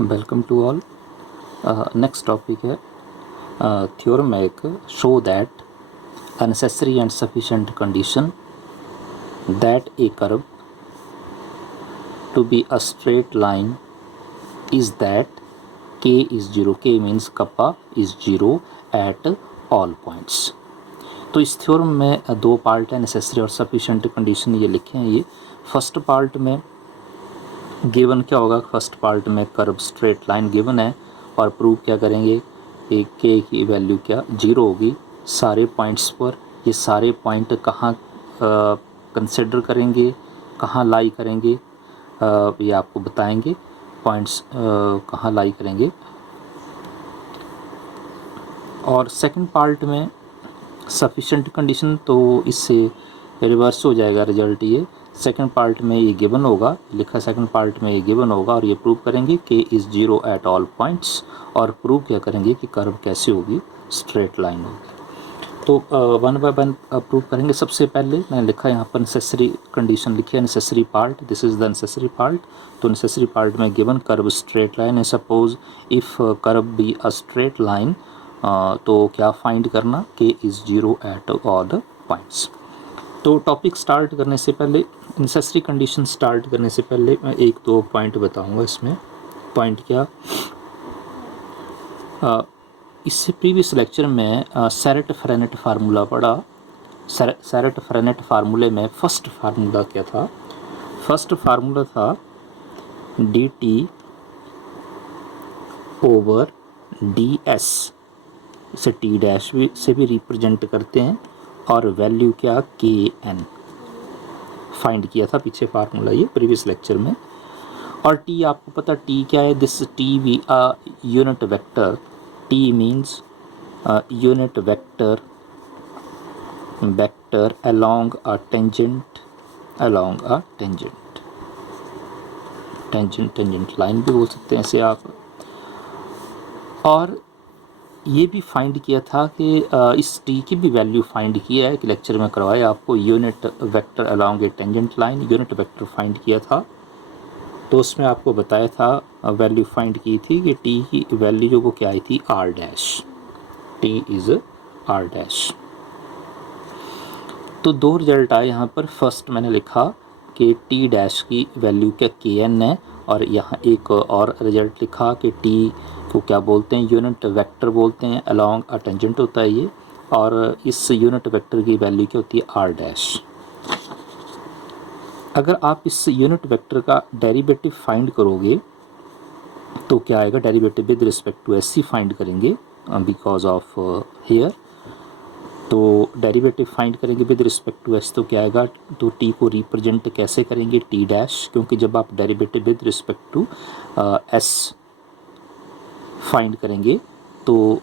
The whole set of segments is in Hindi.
Welcome to all. Next topic है थ्योरम एक show that a necessary and sufficient condition that a curve to be a straight line is that k is 0, k means kappa is 0 at all points। तो इस थ्योरम में दो पार्ट है, नेसेसरी और सफिशेंट कंडीशन ये लिखे हैं। ये फर्स्ट पार्ट में गिवन क्या होगा, फर्स्ट पार्ट में कर्व स्ट्रेट लाइन गिवन है और प्रूव क्या करेंगे कि के की वैल्यू क्या 0 होगी सारे पॉइंट्स पर। ये सारे पॉइंट कहाँ कंसिडर करेंगे, कहाँ लाई करेंगे, ये आपको बताएंगे पॉइंट्स कहाँ लाई करेंगे। और सेकंड पार्ट में सफिशेंट कंडीशन, तो इससे रिवर्स हो जाएगा रिजल्ट। ये सेकंड पार्ट में ये गिवन होगा, लिखा सेकंड पार्ट में ये गिवन होगा और ये प्रूव करेंगे कि इज़ 0 एट ऑल पॉइंट्स। और प्रूव क्या करेंगे कि कर्व कैसे होगी, स्ट्रेट लाइन होगी। तो वन बाय वन प्रूव करेंगे। सबसे पहले मैंने लिखा यहाँ पर नेसेसरी कंडीशन लिखी है, necessary part, this is the necessary part. तो नेसेसरी पार्ट में गिवन कर्व स्ट्रेट लाइन है। Suppose if curve be a straight line, तो क्या फाइंड करना, के is 0 at all the points. तो टॉपिक स्टार्ट करने से पहले, नेसेसरी कंडीशन स्टार्ट करने से पहले मैं एक दो पॉइंट बताऊंगा। इसमें पॉइंट क्या, इससे प्रीवियस लेक्चर में सेरेट फ्रेनेट फार्मूला पढ़ा। सेरेट फ्रेनेट फार्मूले में फर्स्ट फार्मूला क्या था, फर्स्ट फार्मूला था D T over D S, इसे टी डैश भी से भी रिप्रेजेंट करते हैं और वैल्यू क्या के एन फाइंड किया था पीछे फार्मूला ये प्रीवियस लेक्चर में। और टी आपको पता टी क्या है, this T V a unit vector, T means unit vector vector along a tangent, along a tangent, tangent tangent line भी बोल सकते हैं इसे आप। और ये भी फाइंड किया था कि इस टी की भी वैल्यू फाइंड किया है कि लेक्चर में करवाया आपको, unit vector along a tangent line, unit vector find किया था। तो उसमें आपको बताया था वैल्यू फाइंड की थी कि टी की वैल्यू जो वो क्या आई थी, r dash, t is r dash. तो दो रिजल्ट आए यहाँ पर। फर्स्ट मैंने लिखा कि टी डैश की वैल्यू क्या के एन है, और यहाँ एक और रिजल्ट लिखा कि टी को क्या बोलते हैं, यूनिट वेक्टर बोलते हैं, अलोंग अ टेंजेंट होता है ये, और इस यूनिट वेक्टर की वैल्यू क्या होती है, आर डैश। अगर आप इस यूनिट वेक्टर का डेरिवेटिव फाइंड करोगे तो क्या आएगा, derivative with respect to s c find करेंगे बिकॉज ऑफ हेयर। तो डेरिवेटिव फाइंड करेंगे विद रिस्पेक्ट टू एस, तो क्या आएगा, तो टी को रिप्रेजेंट कैसे करेंगे, टी डैश, क्योंकि जब आप derivative with respect to s find करेंगे तो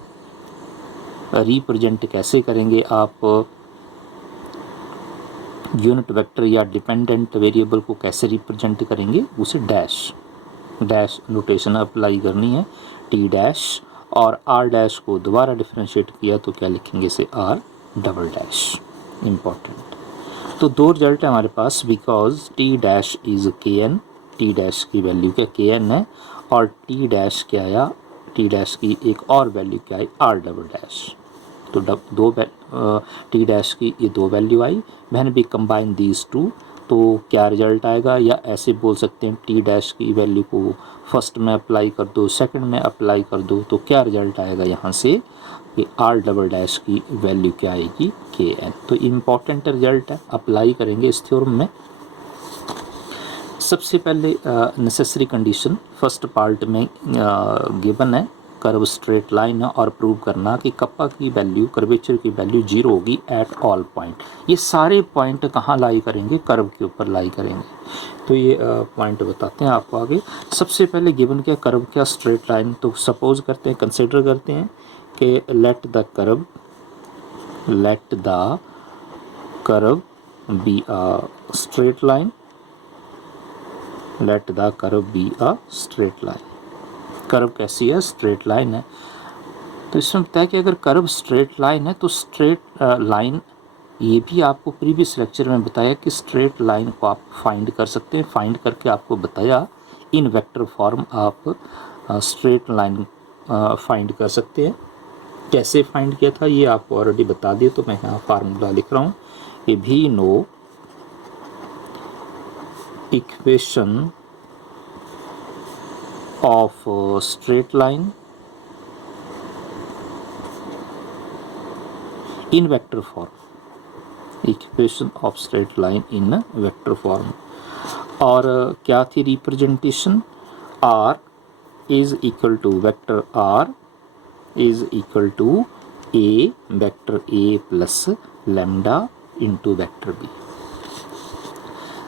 रिप्रेजेंट कैसे करेंगे आप, यूनिट वेक्टर या डिपेंडेंट वेरिएबल को कैसे रिप्रेजेंट करेंगे, उसे डैश, डैश नोटेशन अप्लाई करनी है, टी डैश। और आर डैश को दोबारा डिफ्रेंशिएट किया तो क्या लिखेंगे, इसे आर डबल डैश, इम्पॉर्टेंट। तो दो रिजल्ट है हमारे पास, बिकॉज टी डैश इज़ के एन, टी डैश की वैल्यू क्या के एन है, और टी डैश क्या आया, टी डैश की एक और वैल्यू क्या आई, आर डबल डैश। तो दो टी डैश की ये दो वैल्यू आई, when we combine these two तो क्या रिजल्ट आएगा, या ऐसे बोल सकते हैं टी डैश की वैल्यू को फर्स्ट में अप्लाई कर दो, सेकंड में अप्लाई कर दो, तो क्या रिजल्ट आएगा यहाँ से कि आर डबल डैश की वैल्यू क्या आएगी, के एन। तो इम्पॉर्टेंट रिजल्ट है, अप्लाई करेंगे इस थ्योरम में। सबसे पहले नेसेसरी कंडीशन फर्स्ट पार्ट में गिवन है, कर्व स्ट्रेट लाइन है और प्रूव करना कि कप्पा की वैल्यू, कर्वेचर की वैल्यू 0 होगी एट ऑल पॉइंट। ये सारे पॉइंट कहाँ लाई करेंगे, कर्व के ऊपर लाई करेंगे। तो ये पॉइंट बताते हैं आपको आगे। सबसे पहले गिवन क्या, कर्व क्या, स्ट्रेट लाइन। तो सपोज करते हैं, कंसिडर करते हैं कि let the curve be a straight line, let the curve be a straight line. Curve कैसी है, स्ट्रेट लाइन है। तो इसमें बताया कि अगर कर्व स्ट्रेट लाइन है तो स्ट्रेट लाइन, ये भी आपको प्रीवियस लेक्चर में बताया कि स्ट्रेट लाइन को आप फाइंड कर सकते हैं। फाइंड करके आपको बताया इन वेक्टर फॉर्म आप स्ट्रेट लाइन फाइंड कर सकते हैं। कैसे फाइंड किया था ये आपको ऑलरेडी बता दिया, तो मैं यहाँ फार्मूला लिख रहा हूँ कि we know equation of straight line in vector form, equation of straight line in vector form. और क्या थी representation, r is equal to vector r is equal to a vector a plus lambda into vector b.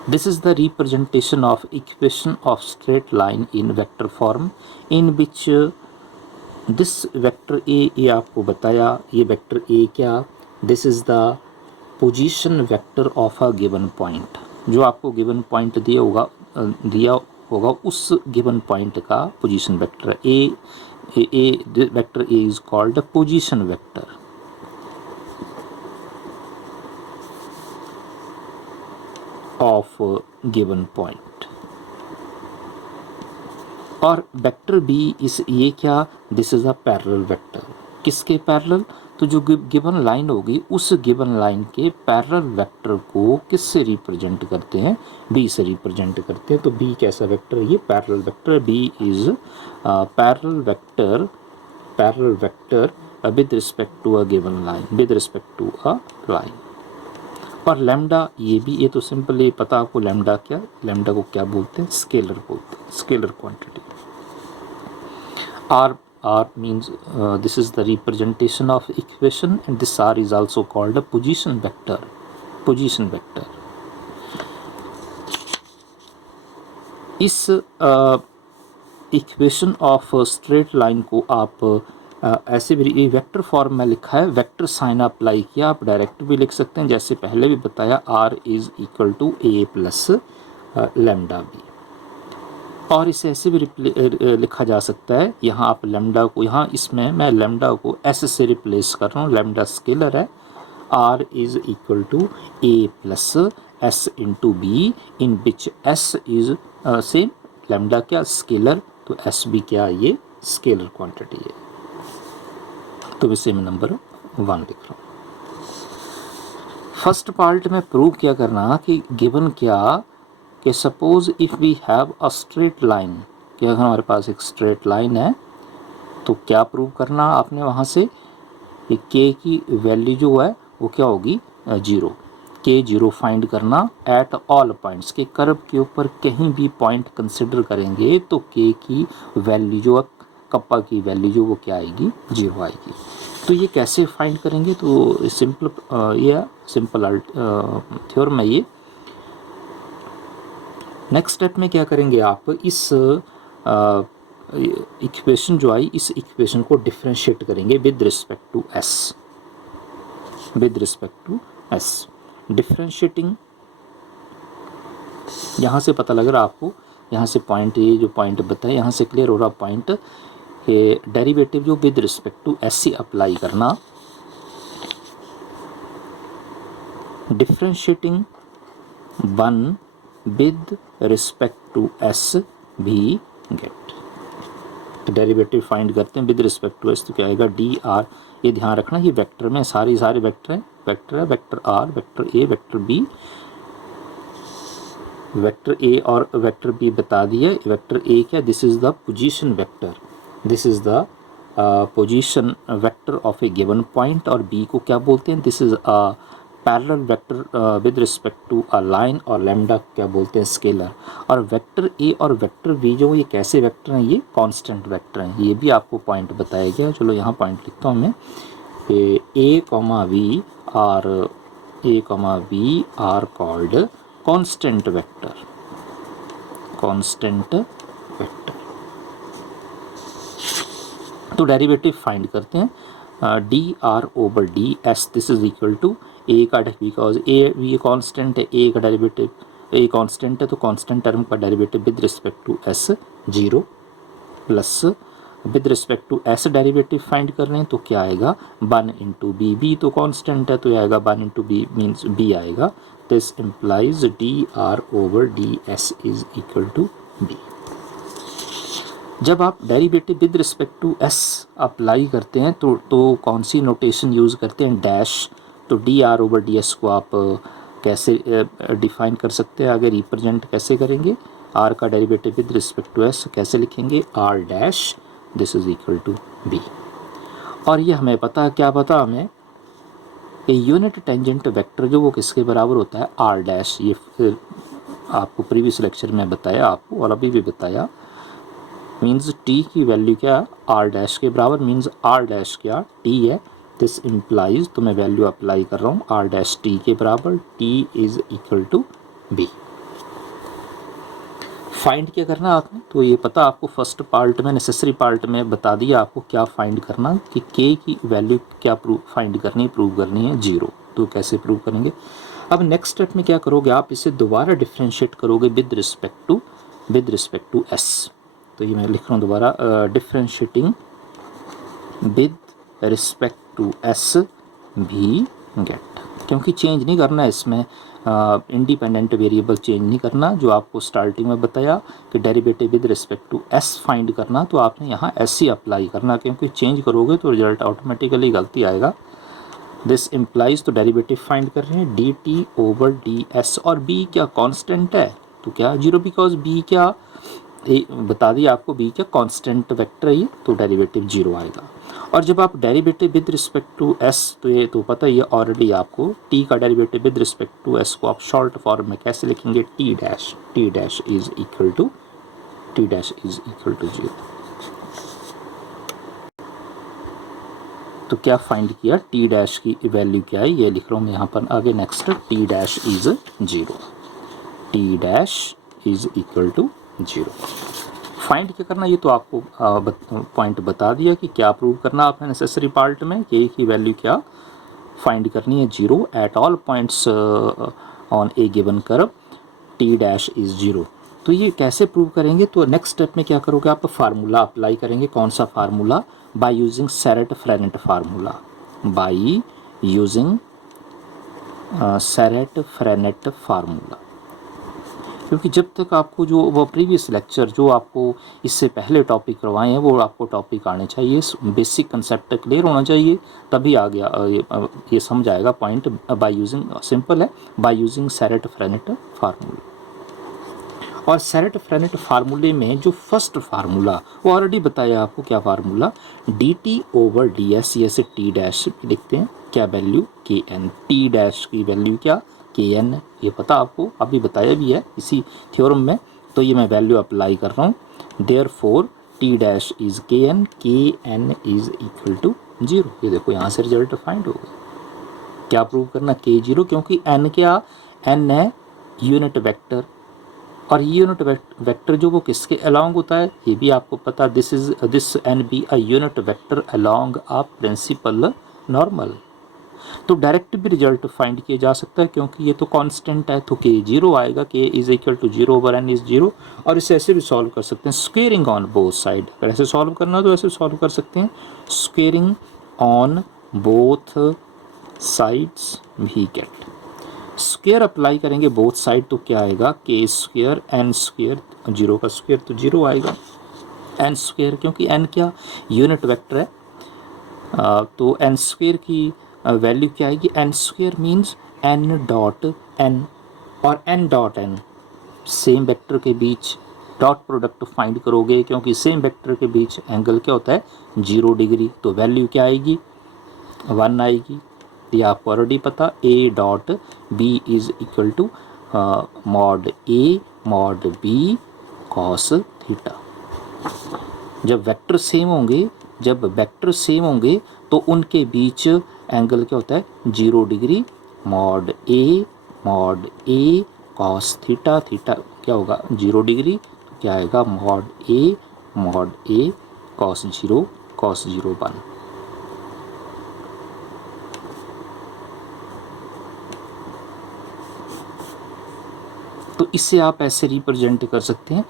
This is the representation of equation of straight line in vector form in which this vector a, ये आपको बताया ये vector a क्या, this is the position vector of a given point, जो आपको given point दिया होगा उस given point का position vector a vector a is called the position vector of given point। और वेक्टर बी इस ये क्या, this is a parallel vector, किसके पैरेलल, तो जो गिवन लाइन होगी उस गिवन लाइन के पैरेलल वेक्टर को किससे रिप्रेजेंट करते हैं, बी से रिप्रेजेंट करते हैं। तो बी कैसा वेक्टर है, ये parallel vector, b is parallel vector with respect to a given line, with respect to a line. और लैम्डा ये भी, ये तो सिंपल ये पता आपको लैम्डा क्या, लैम्डा को क्या बोलते हैं, स्केलर बोलते हैं, scalar quantity. R means this is the representation of equation and this R is also called a position vector, position vector। इस इक्वेशन ऑफ स्ट्रेट लाइन को आप ऐसे भी ये वेक्टर फॉर्म में लिखा है, वेक्टर साइन अप्लाई किया, आप डायरेक्ट भी लिख सकते हैं जैसे पहले भी बताया, R is equal to A plus lambda b. और इसे ऐसे भी लिखा जा सकता है, यहाँ आप लैम्डा को, यहाँ इसमें मैं लैम्डा को S से रिप्लेस कर रहा हूँ, लैम्डा स्केलर है, R is equal to A plus S into b in which S is same, lambda क्या स्केलर, तो S भी क्या ये स्केलर क्वांटिटी है। तो इसे मैं नंबर 1 लिख रहा हूँ। फर्स्ट पार्ट में प्रूव क्या करना कि गिवन क्या, कि suppose if we have a straight line, कि अगर हमारे पास एक स्ट्रेट लाइन है तो क्या प्रूव करना आपने वहाँ से, कि के की वैल्यू जो है वो क्या होगी 0, के 0 फाइंड करना एट ऑल पॉइंट्स, के कर्व के ऊपर कहीं भी पॉइंट कंसिडर करेंगे तो के की वैल्यू जो है, कप्पा की वैल्यू जो वो क्या आएगी 0 आएगी। तो ये कैसे फाइंड करेंगे, तो सिंपल ये सिंपल थ्योरम है ये। नेक्स्ट स्टेप में क्या करेंगे आप, इस इक्वेशन जो आई, इस इक्वेशन को डिफरेंशिएट करेंगे with respect to s, with respect to s. Differentiating यहाँ से पता लग रहा आपको, यहाँ से पॉइंट, ये जो पॉइंट बताए यहाँ से क्लियर हो रहा पॉइंट, कि डेरिवेटिव जो विद रिस्पेक्ट टू एस से अप्लाई करना, differentiating 1 with respect to s भी गेट। तो डेरिवेटिव फाइंड करते हैं विद रिस्पेक्ट टू एस, तो क्या आएगा डी आर, ये ध्यान रखना ये वेक्टर में सारे वेक्टर हैं, वेक्टर है, vector r, vector a, vector b, vector a और वेक्टर बी बता दिए। वेक्टर ए क्या, this is the position vector, this is the position vector of a given point, और बी को क्या बोलते हैं, this is a parallel vector with respect to a line, और लैम्डा क्या बोलते हैं स्केलर। और वेक्टर ए और वेक्टर बी जो ये कैसे वेक्टर हैं, ये कांस्टेंट वेक्टर हैं, ये भी आपको पॉइंट बताया गया। चलो यहाँ पॉइंट लिखता हूँ मैं, A comma V are called constant vector, constant vector. तो डेरिवेटिव फाइंड करते हैं, D are over D S, this is equal to A का, बिकॉज ए ये कांस्टेंट है, ए का डेरिवेटिव, ए कांस्टेंट है तो कांस्टेंट टर्म का derivative with respect to s 0 plus with respect to s derivative find कर रहे हैं तो क्या आएगा 1 इंटू बी, बी तो कांस्टेंट है तो ये आएगा 1 इंटू बी मीन्स बी आएगा। This implies d are over D s is equal to b. जब आप derivative with respect to s apply करते हैं तो कौन सी नोटेशन यूज़ करते हैं, डैश। तो D are over D S को आप कैसे डिफाइन कर सकते हैं, आगे रिप्रेजेंट कैसे करेंगे, आर का derivative with respect to s कैसे लिखेंगे, r dash this is equal to b. और ये हमें पता है, क्या पता हमें कि यूनिट टेंजेंट वेक्टर जो वो किसके बराबर होता है, आर डैश। ये आपको प्रीवियस लेक्चर में बताया आपको और अभी भी बताया। मीन्स टी की वैल्यू क्या, आर डैश के बराबर, मीन्स आर डैश क्या, टी है। दिस इम्प्लाइज, तो मैं वैल्यू अप्लाई कर रहा हूँ आर डैश टी के बराबर, t is equal to b. Find क्या करना आपने, तो ये पता आपको फर्स्ट पार्ट में, नेसेसरी पार्ट में बता दिया आपको क्या फाइंड करना, कि के की वैल्यू क्या फाइंड करनी, प्रूव करनी है 0। तो कैसे प्रूव करेंगे। अब नेक्स्ट स्टेप में क्या करोगे, आप इसे दोबारा डिफ्रेंशिएट करोगे विद रिस्पेक्ट टू एस। तो ये मैं लिख रहा हूँ दोबारा, differentiating with respect to s भी गेट, क्योंकि चेंज नहीं करना है इसमें, इंडिपेंडेंट वेरिएबल चेंज नहीं करना। जो आपको स्टार्टिंग में बताया कि derivative with respect to s find करना, तो आपने यहाँ एस ही अप्लाई करना, क्योंकि चेंज करोगे तो रिजल्ट ऑटोमेटिकली गलती आएगा। दिस इम्प्लाइज, तो डेरिवेटिव फाइंड कर रहे हैं D T over D S, और बी क्या कांस्टेंट है, तो क्या 0, बिकॉज बी क्या बता दिया आपको, बी क्या कांस्टेंट वेक्टर है ये, तो डेरिवेटिव 0 आएगा। और जब आप derivative with respect to s, तो ये तो पता ही है ऑलरेडी आपको, टी का derivative with respect to s को आप शॉर्ट फॉर्म में कैसे लिखेंगे, t dash is equal to 0। तो क्या फाइंड किया, टी डैश की वैल्यू क्या है, ये लिख रहा हूँ मैं यहाँ पर आगे। Next t dash is 0, t dash is equal to 0। Find क्या करना, ये तो आपको पॉइंट बता दिया कि क्या प्रूव करना आपने नेसेसरी पार्ट में, के की वैल्यू क्या फाइंड करनी है, 0 at all points on A given curve, T dash is 0। तो ये कैसे प्रूव करेंगे, तो नेक्स्ट स्टेप में क्या करोगे, आप फार्मूला अप्लाई करेंगे। कौन सा formula, by using Serret Frenet formula, by using Serret Frenet formula. क्योंकि जब तक आपको जो वो प्रीवियस लेक्चर जो आपको इससे पहले टॉपिक करवाए हैं वो आपको टॉपिक आने चाहिए, बेसिक कंसेप्ट क्लियर होना चाहिए, तभी आ गया ये समझ आएगा पॉइंट। बाय यूजिंग, सिंपल है, बाय यूजिंग सेरेट-फ्रेनेट फार्मूला। और सेरेट-फ्रेनेट फार्मूले में जो फर्स्ट फार्मूला वो ऑलरेडी बताया आपको, क्या formula, D T over D S, ये से टी डैश लिखते हैं, क्या वैल्यू, के एन, टी डैश की वैल्यू क्या, के एन, ये पता आपको, अभी बताया भी है इसी थ्योरम में। तो ये मैं वैल्यू अप्लाई कर रहा हूँ, देयरफॉर टी डैश इज के एन इज इक्वल टू 0। ये देखो यहाँ से रिजल्ट फाइंड होगा। क्या प्रूव करना, के 0, क्योंकि एन क्या, एन है यूनिट वेक्टर, और ये यूनिट वेक्टर जो वो किसके अलोंग होता है, ये भी आपको पता, this n b a unit vector along a principal normal. तो डायरेक्ट भी रिजल्ट फाइंड किया जा सकता है, क्योंकि ये तो कांस्टेंट है, तो के 0 आएगा, k is equal to 0 over n is 0। और इसे ऐसे भी सॉल्व कर सकते हैं, स्क्वेयरिंग ऑन बोथ साइड, अगर ऐसे सॉल्व करना तो ऐसे सॉल्व कर सकते हैं, स्क्वेयरिंग ऑन बोथ साइड्स भी गेट। स्क्वेयर अप्लाई करेंगे बोथ साइड, तो क्या आएगा, के स्क्वेयर एन स्क्वेयर, 0 का स्क्वेयर तो 0 आएगा, एन स्क्वेयर, क्योंकि एन क्या यूनिट वेक्टर है, तो एन स्क्वेयर की वैल्यू क्या आएगी, N square means N dot N, और N dot N same vector के बीच डॉट प्रोडक्ट फाइंड करोगे, क्योंकि सेम वेक्टर के बीच एंगल क्या होता है, 0 डिग्री, तो वैल्यू क्या आएगी, 1 आएगी। ये आपको ऑलरेडी पता, A dot B is equal to mod A mod B cos theta. जब वेक्टर सेम होंगे तो उनके बीच एंगल क्या होता है, 0 degree, mod A cos theta, theta क्या होगा 0 डिग्री, तो क्या आएगा मॉड ए कॉस 0 1। तो इससे आप ऐसे रिप्रेजेंट कर सकते हैं,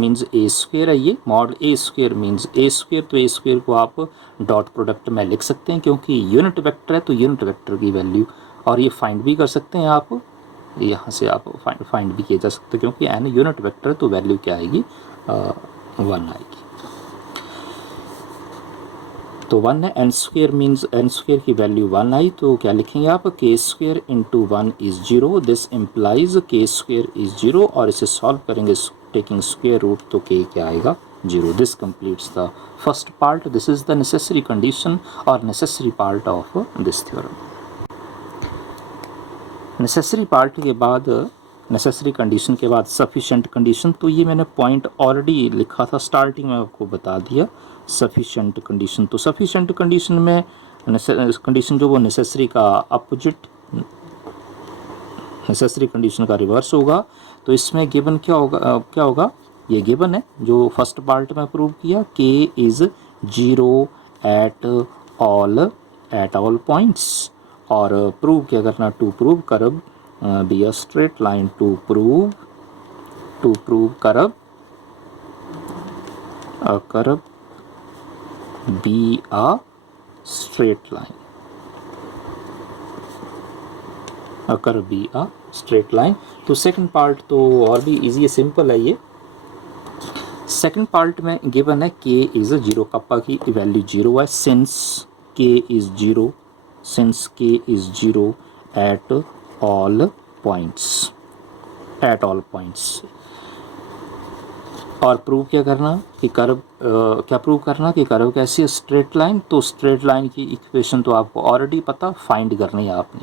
मीन्स ए स्क्वेयर है ये, मॉड ए स्क्वेयर मीन्स ए स्क्वेयर, तो ए स्क्वेयर को आप डॉट प्रोडक्ट में लिख सकते हैं, क्योंकि यूनिट वेक्टर है, तो यूनिट वेक्टर की वैल्यू, और ये फाइंड भी कर सकते हैं आप, यहाँ से आप फाइंड भी किया जा सकते हैं, क्योंकि एन यूनिट वेक्टर है, तो वैल्यू क्या आएगी, 1 आएगी। तो 1 है, N square means N square की वैल्यू 1 आई, तो क्या लिखेंगे आप, K square into 1 is 0, this implies K square is 0, और इसे सॉल्व करेंगे टेकिंग स्क्वेयर रूट, तो के क्या आएगा, 0. This completes the first part. This is the necessary condition और necessary part of this theorem. Necessary part के बाद, नेसेसरी कंडीशन के बाद सफिशेंट कंडीशन. तो ये मैंने पॉइंट ऑलरेडी लिखा था स्टार्टिंग में, आपको बता दिया सफिशेंट कंडीशन. तो सफिशेंट कंडीशन में कंडीशन जो वो नेसेसरी का अपोजिट, नेसेसरी कंडीशन का रिवर्स होगा. तो इसमें गिवन क्या होगा, ये गिवन है जो फर्स्ट पार्ट में प्रूव किया, K is 0 at all points. और प्रूव क्या करना, to prove curve be a straight line, to prove curve be a straight line, curve be a straight line. तो सेकंड पार्ट तो और भी इजी है, सिंपल है ये. सेकंड पार्ट में गिवन है के इज़ 0, कप्पा की वैल्यू 0 है, सिंस के इज़ 0, सिंस के इज़ 0 एट ऑल पॉइंट्स, और प्रूव क्या करना कि कर्व क्या प्रूव करना कि कर्व कैसी है, स्ट्रेट लाइन. तो स्ट्रेट लाइन की इक्वेशन तो आपको ऑलरेडी पता, फाइंड करनी है आपने.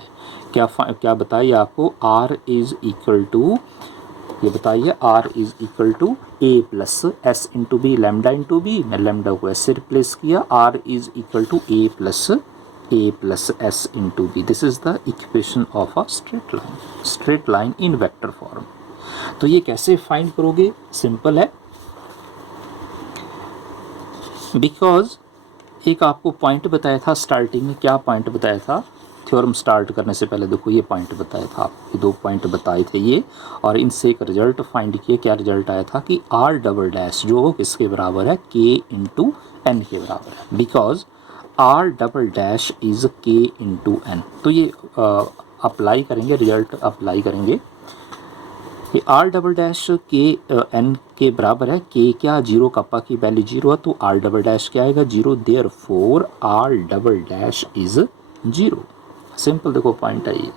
क्या बताइए आपको, r इज़ इक्वल टू, ये बताइए r is equal to a plus S into B, lambda into B. मैं लैम्डा को ऐसे रिप्लेस किया, r is equal to a plus S into B. This is the equation of a straight line in vector form. तो ये कैसे फाइंड करोगे, सिंपल है. बिकॉज एक आपको पॉइंट बताया था स्टार्टिंग में, क्या पॉइंट बताया था, थ्योरम स्टार्ट करने से पहले देखो ये पॉइंट बताया था आपको, 2 पॉइंट बताए थे ये, और इनसे एक रिजल्ट फाइंड किया. क्या रिजल्ट आया था कि r डबल डैश जो किसके बराबर है, k इंटू एन के बराबर है. Because r double dash is k into N. तो ये अप्लाई करेंगे, रिजल्ट अप्लाई करेंगे कि r double dash K N के बराबर है, k क्या 0, कप्पा की वैल्यू 0 है, तो r डबल डैश क्या आएगा, 0. Therefore r double dash is 0. Simple देखो पॉइंट है ये,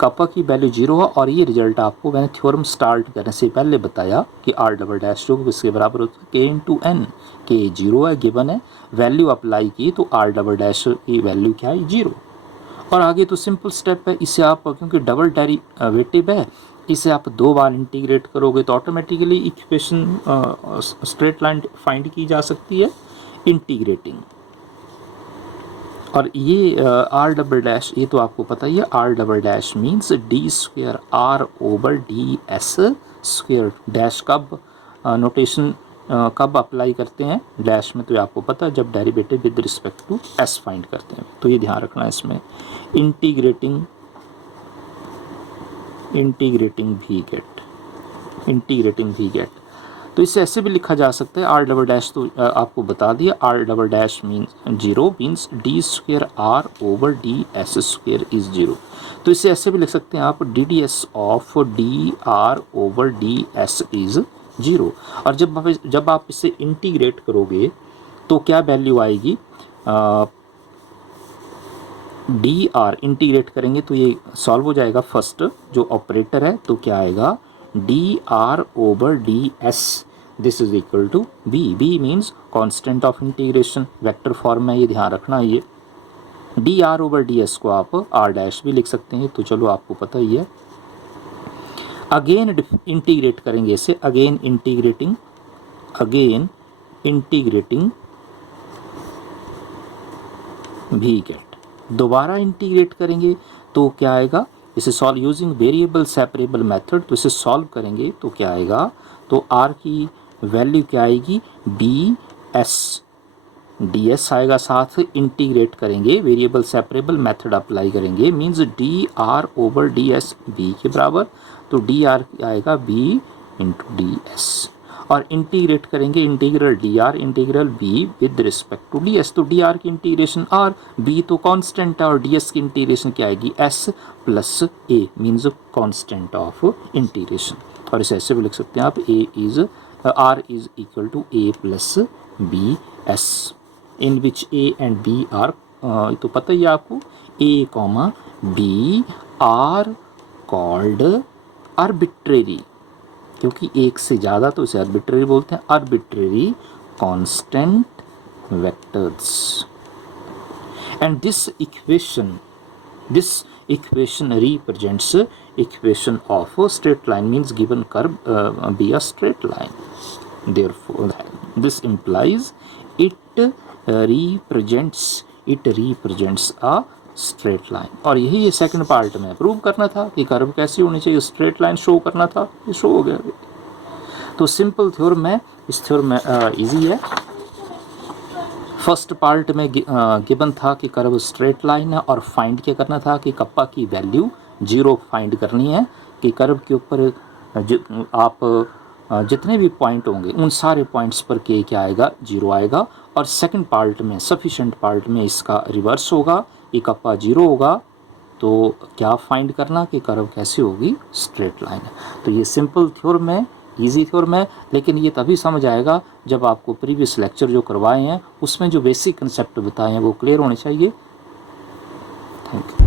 कप्पा की वैल्यू 0 है, और ये रिजल्ट आपको मैंने थ्योरम स्टार्ट करने से पहले बताया कि r डबल डैश जो किसके बराबर होता है, k इंटू एन. k 0 है, गिवन है, वैल्यू अप्लाई की तो r डबल डैश की वैल्यू क्या है, 0. और आगे तो सिंपल स्टेप है, इसे आप क्योंकि डबल डेरिवेटिव है, इसे आप 2 बार इंटीग्रेट करोगे तो automatically equation straight line find की जा सकती है इंटीग्रेटिंग. और ये r डबल डैश, ये तो आपको पता ही है, r double dash means d square r over D S square. Dash कब नोटेशन कब अप्लाई करते हैं डैश में, तो ये आपको पता है जब derivative with respect to s find करते हैं. तो ये ध्यान रखना है इसमें, इंटीग्रेटिंग भी गेट. तो इसे ऐसे भी लिखा जा सकता है, r डबल डैश तो आपको बता दिया, r double dash means 0 means D square r over D S square is 0. तो इसे ऐसे भी लिख सकते हैं आप, D D S of D R over D S is 0. और जब आप इसे इंटीग्रेट करोगे तो क्या वैल्यू आएगी, डी आर इंटीग्रेट करेंगे तो ये सॉल्व हो जाएगा, फर्स्ट जो ऑपरेटर है, तो क्या आएगा, D are over D S, this is equal to B. B means constant of integration, vector form में, ये ध्यान रखना. ये D are over D S को आप आर डैश भी लिख सकते हैं, तो चलो आपको पता ही है. अगेन इंटीग्रेट करेंगे इसे, अगेन इंटीग्रेटिंग भी गेट. दोबारा इंटीग्रेट करेंगे तो क्या आएगा, इसे solve using variable separable method. तो इसे सॉल्व करेंगे तो क्या आएगा, तो r की वैल्यू क्या आएगी, बी एस डी एस आएगा, साथ इंटीग्रेट करेंगे वेरिएबल सेपरेबल मेथड अप्लाई करेंगे, means D are over D S B के बराबर. तो डी आर आएगा बी इंटू डी एस, और इंटीग्रेट करेंगे integral D R integral B with respect to D S. तो डी आर की इंटीग्रेशन आर, बी तो कांस्टेंट है, और डी एस की इंटीग्रेशन क्या आएगी, S plus A means constant of integration. और इसे ऐसे भी लिख सकते हैं आप, A is R is equal to A plus B S. In which A and B are, तो पता ही है आपको, A comma B are called arbitrary, क्योंकि एक से ज़्यादा तो इसे आर्बिट्रेरी बोलते हैं, arbitrary constant vectors. And this equation represents equation of a straight line, means given curve be a straight line, therefore this implies it represents a straight line. और यही ये सेकंड पार्ट में प्रूव करना था कि कर्व कैसी होनी चाहिए, स्ट्रेट लाइन शो करना था, ये शो हो गया। तो सिंपल थ्योरम है, इस थ्योरम में इजी है। फर्स्ट पार्ट में गिवन था कि कर्व स्ट्रेट लाइन है और फाइंड क्या करना था कि कप्पा की वैल्यू 0 फाइंड करनी है, कि कर्व के ऊपर आप जितने भी पॉइंट होंगे उन सारे पॉइंट्स पर के क्या आएगा, 0 आएगा। और सेकंड पार्ट में, सफिशेंट पार्ट में इसका रिवर्स होगा, ये कप्पा 0 होगा, तो क्या फाइंड करना कि कर्व कैसी होगी, स्ट्रेट लाइन है। तो ये सिंपल थ्योरम है, ईजी थ्योरम है, लेकिन ये तभी समझ आएगा जब आपको प्रीवियस लेक्चर जो करवाए हैं उसमें जो बेसिक कंसेप्ट बताए हैं वो क्लियर होने चाहिए। Thank you.